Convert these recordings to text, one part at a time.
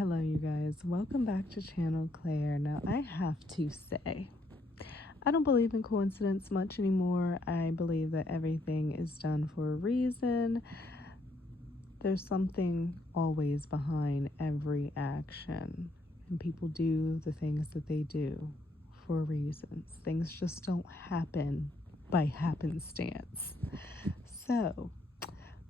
Hello, you guys. Welcome back to Channel Claire. Now, I have to say, I don't believe in coincidence much anymore. I believe that everything is done for a reason. There's something always behind every action, and people do the things that they do for reasons. Things just don't happen by happenstance. So,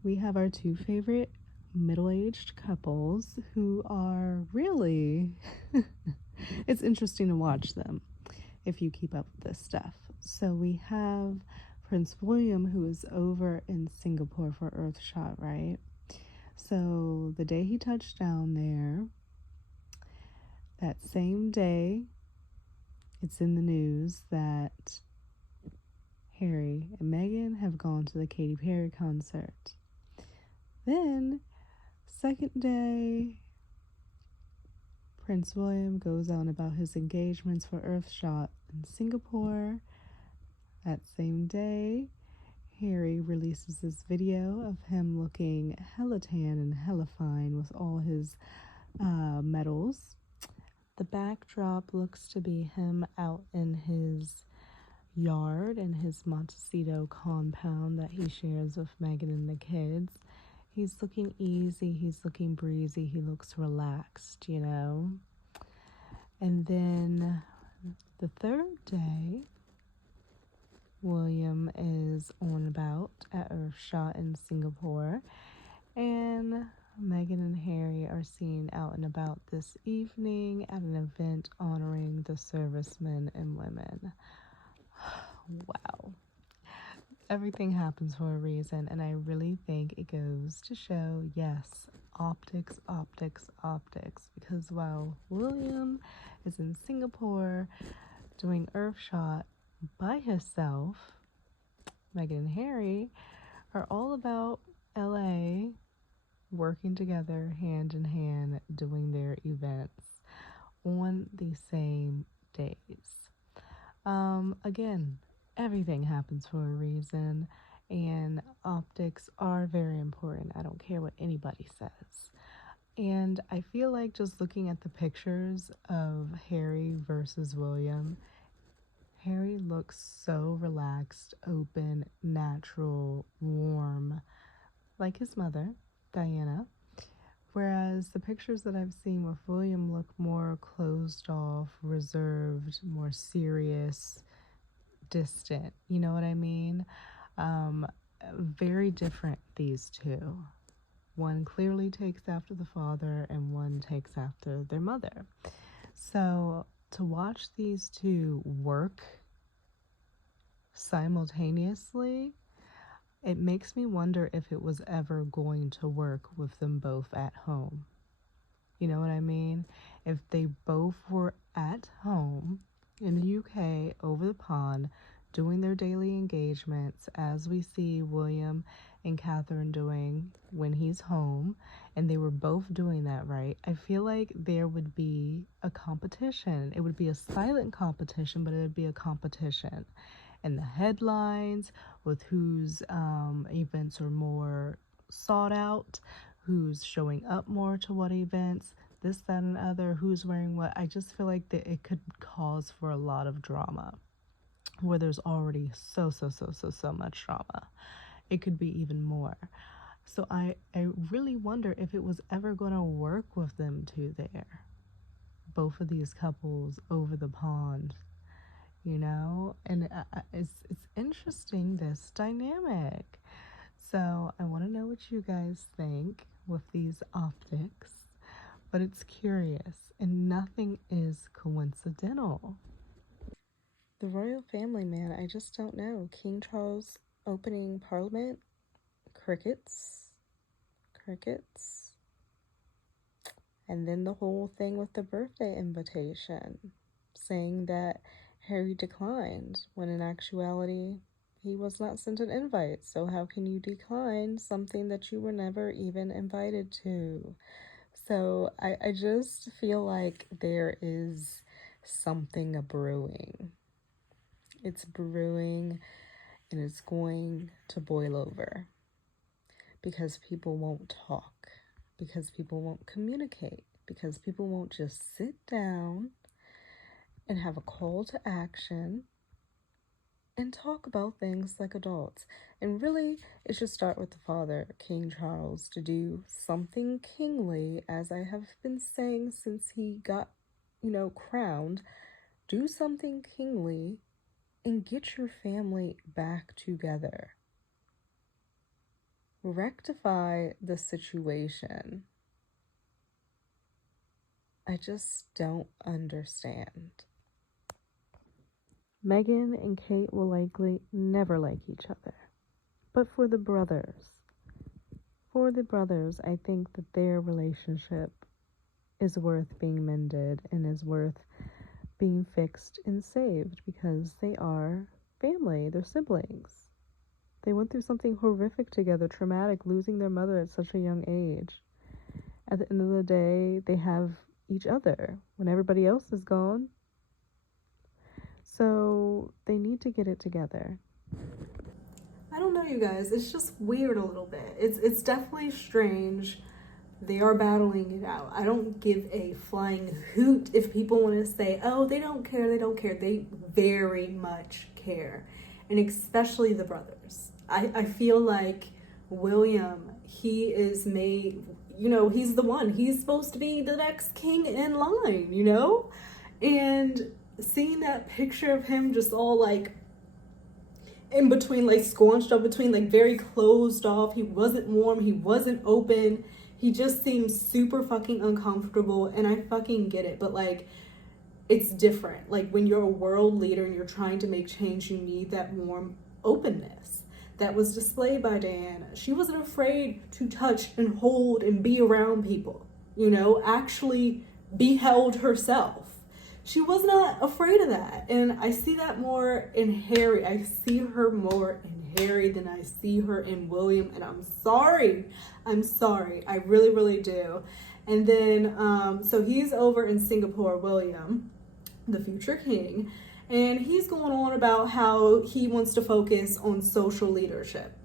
we have our two favorite middle-aged couples who are really it's interesting to watch them if you keep up with this stuff. So we have Prince William, who is over in Singapore for Earthshot, right? So the day he touched down there, that same day, it's in the news that Harry and Meghan have gone to the Katy Perry concert. Then, second day, Prince William goes on about his engagements for Earthshot in Singapore. That same day, Harry releases this video of him looking hella tan and hella fine with all his medals. The backdrop looks to be him out in his yard in his Montecito compound that he shares with Meghan and the kids. He's looking easy, he's looking breezy, he looks relaxed, you know. And then the third day, William is on about at Earthshot in Singapore, and Meghan and Harry are seen out and about this evening at an event honoring the servicemen and women. Wow. Everything happens for a reason, and I really think it goes to show, yes, optics, optics, optics. Because while William is in Singapore doing Earthshot by himself, Meghan and Harry are all about LA, working together hand in hand, doing their events on the same days. Again, everything happens for a reason, and optics are very important. I don't care what anybody says. And I feel like just looking at the pictures of Harry versus William, Harry looks so relaxed, open, natural, warm, like his mother, Diana. Whereas the pictures that I've seen with William look more closed off, reserved, more serious, distant. You know what I mean? Very different, these two. One clearly takes after the father and one takes after their mother. So to watch these two work simultaneously, it makes me wonder if it was ever going to work with them both at home. You know what I mean? If they both were at home in the UK over the pond doing their daily engagements, as we see William and Catherine doing when he's home, and they were both doing that, right? I feel like there would be a competition. It would be a silent competition, but it would be a competition. And the headlines with whose events are more sought out, who's showing up more to what events, this, that, and other, who's wearing what. I just feel like that it could cause for a lot of drama where there's already so much drama. It could be even more. So I really wonder if it was ever going to work with them two there. Both of these couples over the pond, you know? And it's interesting, this dynamic. So I want to know what you guys think with these optics, but it's curious, and nothing is coincidental. The royal family, man, I just don't know. King Charles opening Parliament, crickets. And then the whole thing with the birthday invitation, saying that Harry declined, when in actuality, he was not sent an invite. So how can you decline something that you were never even invited to? So I just feel like there is something brewing. It's brewing, and it's going to boil over because people won't talk, because people won't communicate, because people won't just sit down and have a call to action and talk about things like adults. And really, it should start with the father, King Charles, to do something kingly, as I have been saying since he got, crowned. Do something kingly and get your family back together. Rectify the situation. I just don't understand. Meghan and Kate will likely never like each other. But for the brothers, I think that their relationship is worth being mended and is worth being fixed and saved, because they are family, they're siblings. They went through something horrific together, traumatic, losing their mother at such a young age. At the end of the day, they have each other when everybody else is gone. So they need to get it together. I don't know, you guys. It's just weird a little bit. It's definitely strange. They are battling it out. I don't give a flying hoot if people want to say, oh, they don't care. They very much care. And especially the brothers. I feel like William, he is made, he's the one. He's supposed to be the next king in line, And seeing that picture of him just all like in between, like squanched up between, like very closed off. He wasn't warm. He wasn't open. He just seems super fucking uncomfortable, and I fucking get it. But like, it's different. Like when you're a world leader and you're trying to make change, you need that warm openness that was displayed by Diana. She wasn't afraid to touch and hold and be around people, actually be held herself. She was not afraid of that. And I see that more in Harry. I see her more in Harry than I see her in William. And I'm sorry. I really, really do. And then, so he's over in Singapore, William, the future king. And he's going on about how he wants to focus on social leadership.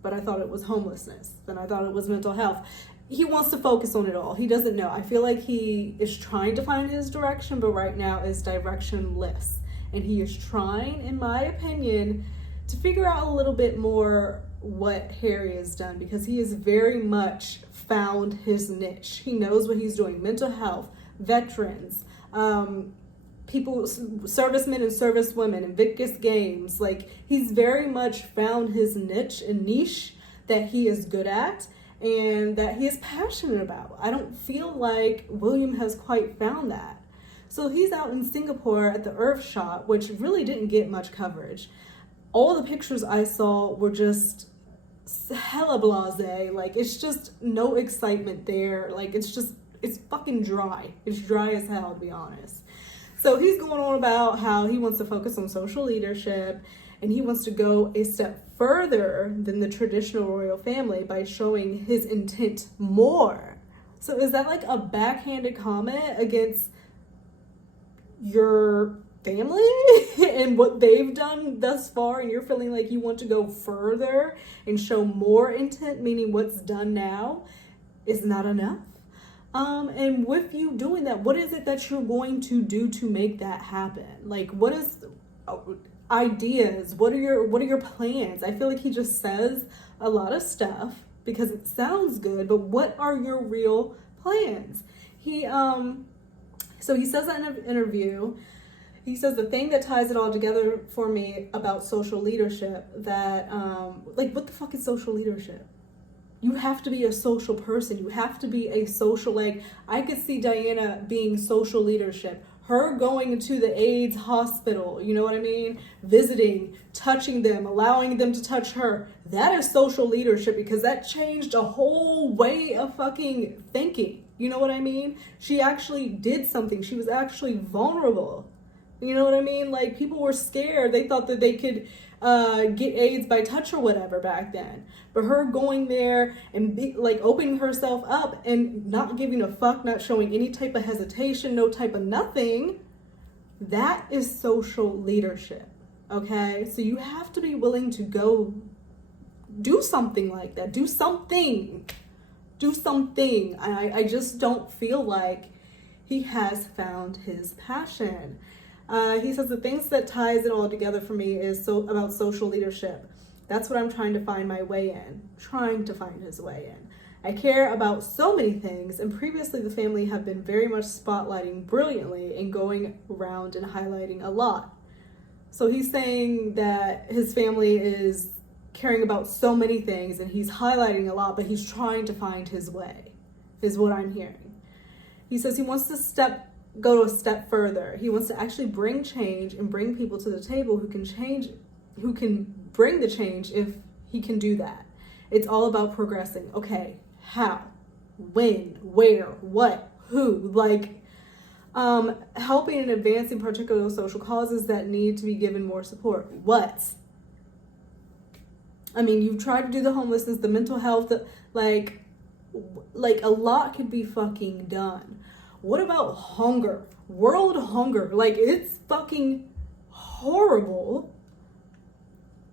But I thought it was homelessness. Then I thought it was mental health. He wants to focus on it all. He doesn't know. I feel like he is trying to find his direction, but right now is directionless. And he is trying, in my opinion, to figure out a little bit more what Harry has done, because he has very much found his niche. He knows what he's doing. Mental health, veterans, people, servicemen and servicewomen, Invictus Games. Like, he's very much found his niche that he is good at and that he is passionate about. I don't feel like William has quite found that. So he's out in Singapore at the Earth Shot, which really didn't get much coverage. All the pictures I saw were just hella blasé. Like, it's just no excitement there. Like, it's fucking dry. It's dry as hell, to be honest. So he's going on about how he wants to focus on social leadership, and he wants to go a step further than the traditional royal family by showing his intent more. So is that like a backhanded comment against your family and what they've done thus far, and you're feeling like you want to go further and show more intent, meaning what's done now is not enough? And with you doing that, what is it that you're going to do to make that happen? Like, what is ideas? What are your plans? I feel like he just says a lot of stuff because it sounds good, but what are your real plans? So he says that in an interview. He says the thing that ties it all together for me about social leadership, that what the fuck is social leadership? You have to be a social person. You have to be a social, like, I could see Diana being social leadership. Her going to the AIDS hospital, you know what I mean? Visiting, touching them, allowing them to touch her. That is social leadership, because that changed a whole way of fucking thinking. You know what I mean? She actually did something. She was actually vulnerable. You know what I mean? Like, people were scared. They thought that they could get AIDS by touch or whatever back then. But her going there and opening herself up and not giving a fuck, not showing any type of hesitation, no type of nothing, that is social leadership. Okay? So you have to be willing to go do something like that. Do something. I just don't feel like he has found his passion. He says the things that ties it all together for me is about social leadership. That's what I'm trying to find my way in. Trying to find his way in. I care about so many things, and previously the family have been very much spotlighting brilliantly and going around and highlighting a lot. So he's saying that his family is caring about so many things and he's highlighting a lot, but he's trying to find his way, is what I'm hearing. He says he wants to go a step further. He wants to actually bring change and bring people to the table who can bring the change if he can do that. It's all about progressing. Okay, how, when, where, what, who, helping and advancing particular social causes that need to be given more support. What? I mean, you've tried to do the homelessness, the mental health, like a lot could be fucking done. What about hunger? World hunger. Like, it's fucking horrible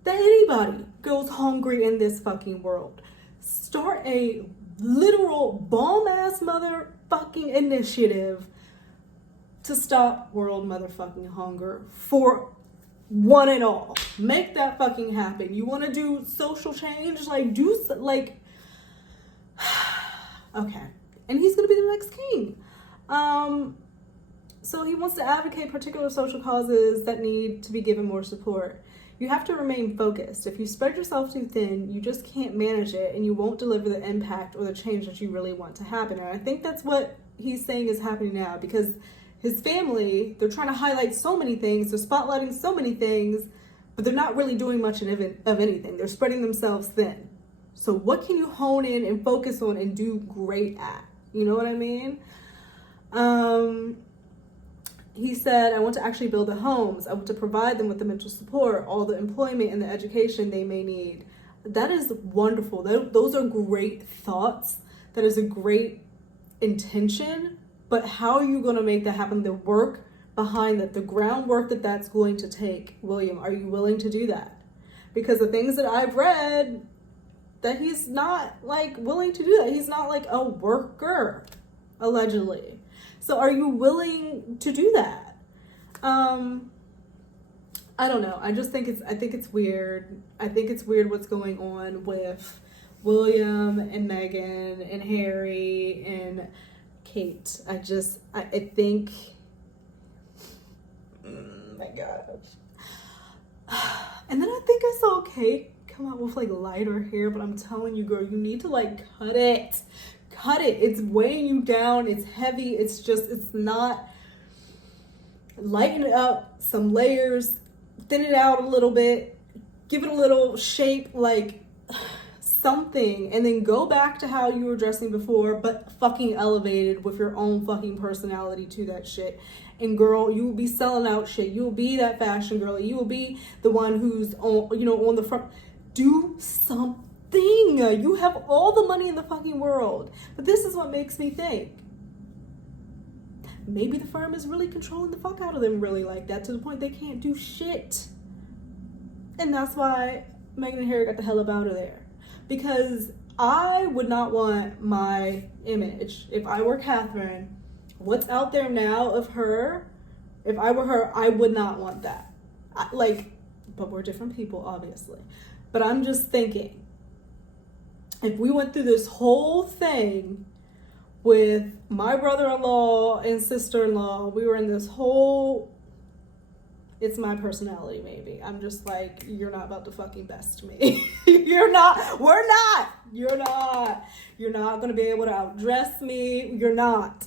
that anybody goes hungry in this fucking world. Start a literal bomb-ass motherfucking initiative to stop world motherfucking hunger for one and all. Make that fucking happen. You want to do social change? Okay. And he's going to be the next king. So he wants to advocate particular social causes that need to be given more support. You have to remain focused. If you spread yourself too thin, you just can't manage it and you won't deliver the impact or the change that you really want to happen. And I think that's what he's saying is happening now, because his family, they're trying to highlight so many things, they're spotlighting so many things, but they're not really doing much of anything. They're spreading themselves thin. So what can you hone in and focus on and do great at? You know what I mean? He said, I want to actually build the homes. I want to provide them with the mental support, all the employment and the education they may need. That is wonderful. Those are great thoughts. That is a great intention. But how are you going to make that happen? The work behind that, the groundwork that's going to take. William, are you willing to do that? Because the things that I've read, that he's not willing to do that. He's not a worker, allegedly. So are you willing to do that? I don't know. I think it's weird. I think it's weird what's going on with William and Meghan and Harry and Kate. I think, my gosh. And then I think I saw Kate come out with lighter hair, but I'm telling you, girl, you need to cut it. Cut it. It's weighing you down. It's heavy. It's not. Lighten it up, some layers, thin it out a little bit, give it a little shape, something, and then go back to how you were dressing before, but fucking elevated with your own fucking personality to that shit. And girl, you will be selling out shit. You will be that fashion girl. You will be the one who's on the front. Do something. You have all the money in the fucking world. But this is what makes me think. Maybe the firm is really controlling the fuck out of them really like that, to the point they can't do shit. And that's why Meghan and Harry got the hell up out of there. Because I would not want my image, if I were Catherine, what's out there now of her, if I were her, I would not want that. But we're different people, obviously. But I'm just thinking, if we went through this whole thing with my brother-in-law and sister-in-law, we were in this whole, it's my personality maybe. I'm just you're not about to fucking best me. You're not gonna be able to outdress me. You're not.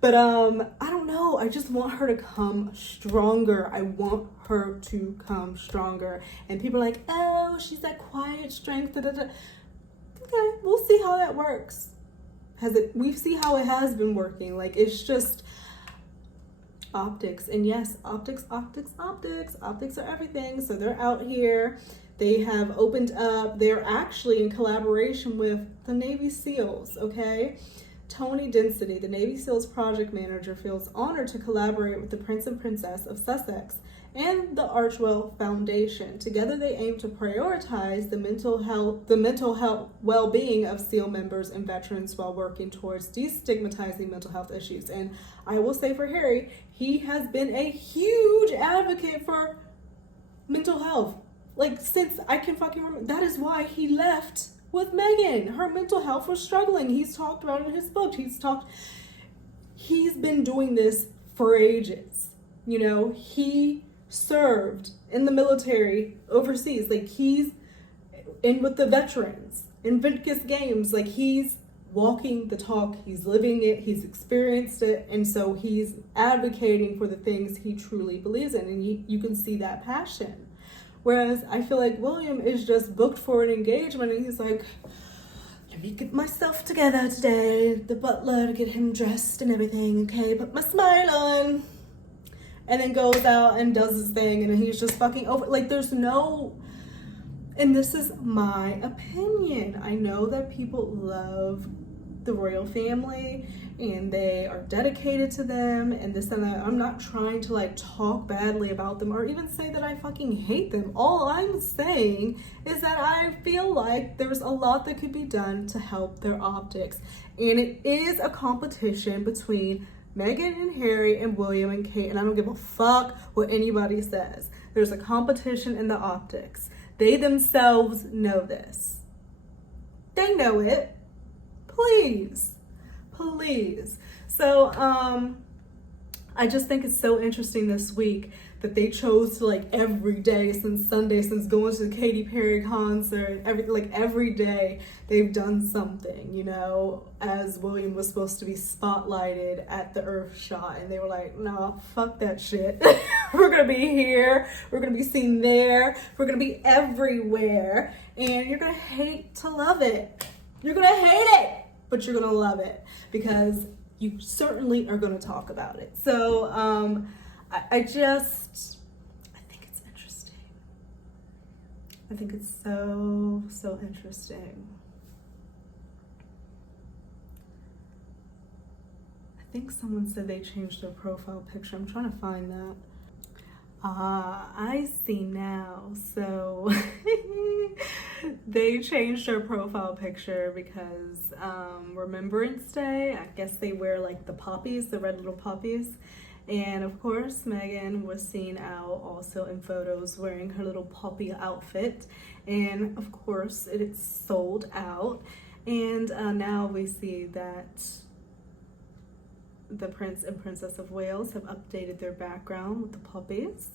But I don't know. I just want her to come stronger. I want her to come stronger. And people are oh, she's that quiet strength. Da, da, da. Okay, we'll see how that works. We see how it has been working. It's just optics. And yes, optics are everything. So they're out here. They have opened up. They're actually in collaboration with the Navy SEALs, okay? Tony Density, the Navy SEALs project manager, feels honored to collaborate with the Prince and Princess of Sussex and the Archwell Foundation. Together, they aim to prioritize the mental health well-being of SEAL members and veterans while working towards destigmatizing mental health issues. And I will say for Harry, he has been a huge advocate for mental health. Like, since I can fucking remember. That is why he left with Meghan. Her mental health was struggling. He's talked about it in his book. He's been doing this for ages. You know, he served in the military overseas. Like, he's in with the veterans in Invictus Games. Like, he's walking the talk, he's living it, he's experienced it, and so he's advocating for the things he truly believes in, and you can see that passion. Whereas I feel like William is just booked for an engagement, and he's like, let me get myself together today, the butler to get him dressed and everything, okay, put my smile on, and then goes out and does his thing, and he's just fucking over. Like, there's no, and this is my opinion. I know that people love the royal family and they are dedicated to them and this and that. I'm not trying to like talk badly about them or even say that I fucking hate them. All I'm saying is that I feel like there's a lot that could be done to help their optics. And it is a competition between Meghan and Harry and William and Kate, and I don't give a fuck what anybody says. There's a competition in the optics. They themselves know this. They know it. Please. So, I just think it's so interesting this week that they chose to, like, every day since Sunday, since going to the Katy Perry concert, every day they've done something, you know, as William was supposed to be spotlighted at the Earth shot, and they were like, nah, fuck that shit. We're gonna be here, we're gonna be seen there, we're gonna be everywhere, and you're gonna hate to love it. You're gonna hate it, but you're gonna love it, because you certainly are gonna talk about it. So, I think it's interesting. I think it's so interesting. I think someone said they changed their profile picture. I'm trying to find that. I see now. So they changed their profile picture because Remembrance Day, I guess they wear like the poppies, the red little poppies. And of course, Meghan was seen out also in photos wearing her little poppy outfit. And of course, it's sold out. And now we see that the Prince and Princess of Wales have updated their background with the poppies.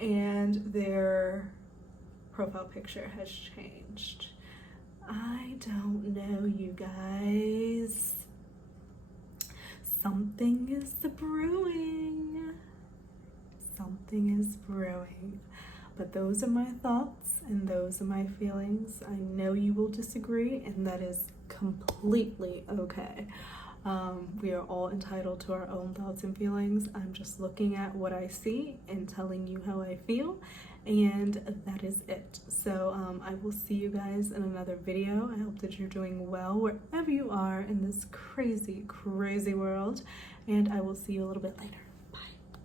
And their profile picture has changed. I don't know, you guys. Something is brewing. Something is brewing. But those are my thoughts and those are my feelings. I know you will disagree, and that is completely okay. We are all entitled to our own thoughts and feelings. I'm just looking at what I see and telling you how I feel, and that is it. So I will see you guys in another video. I hope that you're doing well wherever you are in this crazy world, and I will see you a little bit later.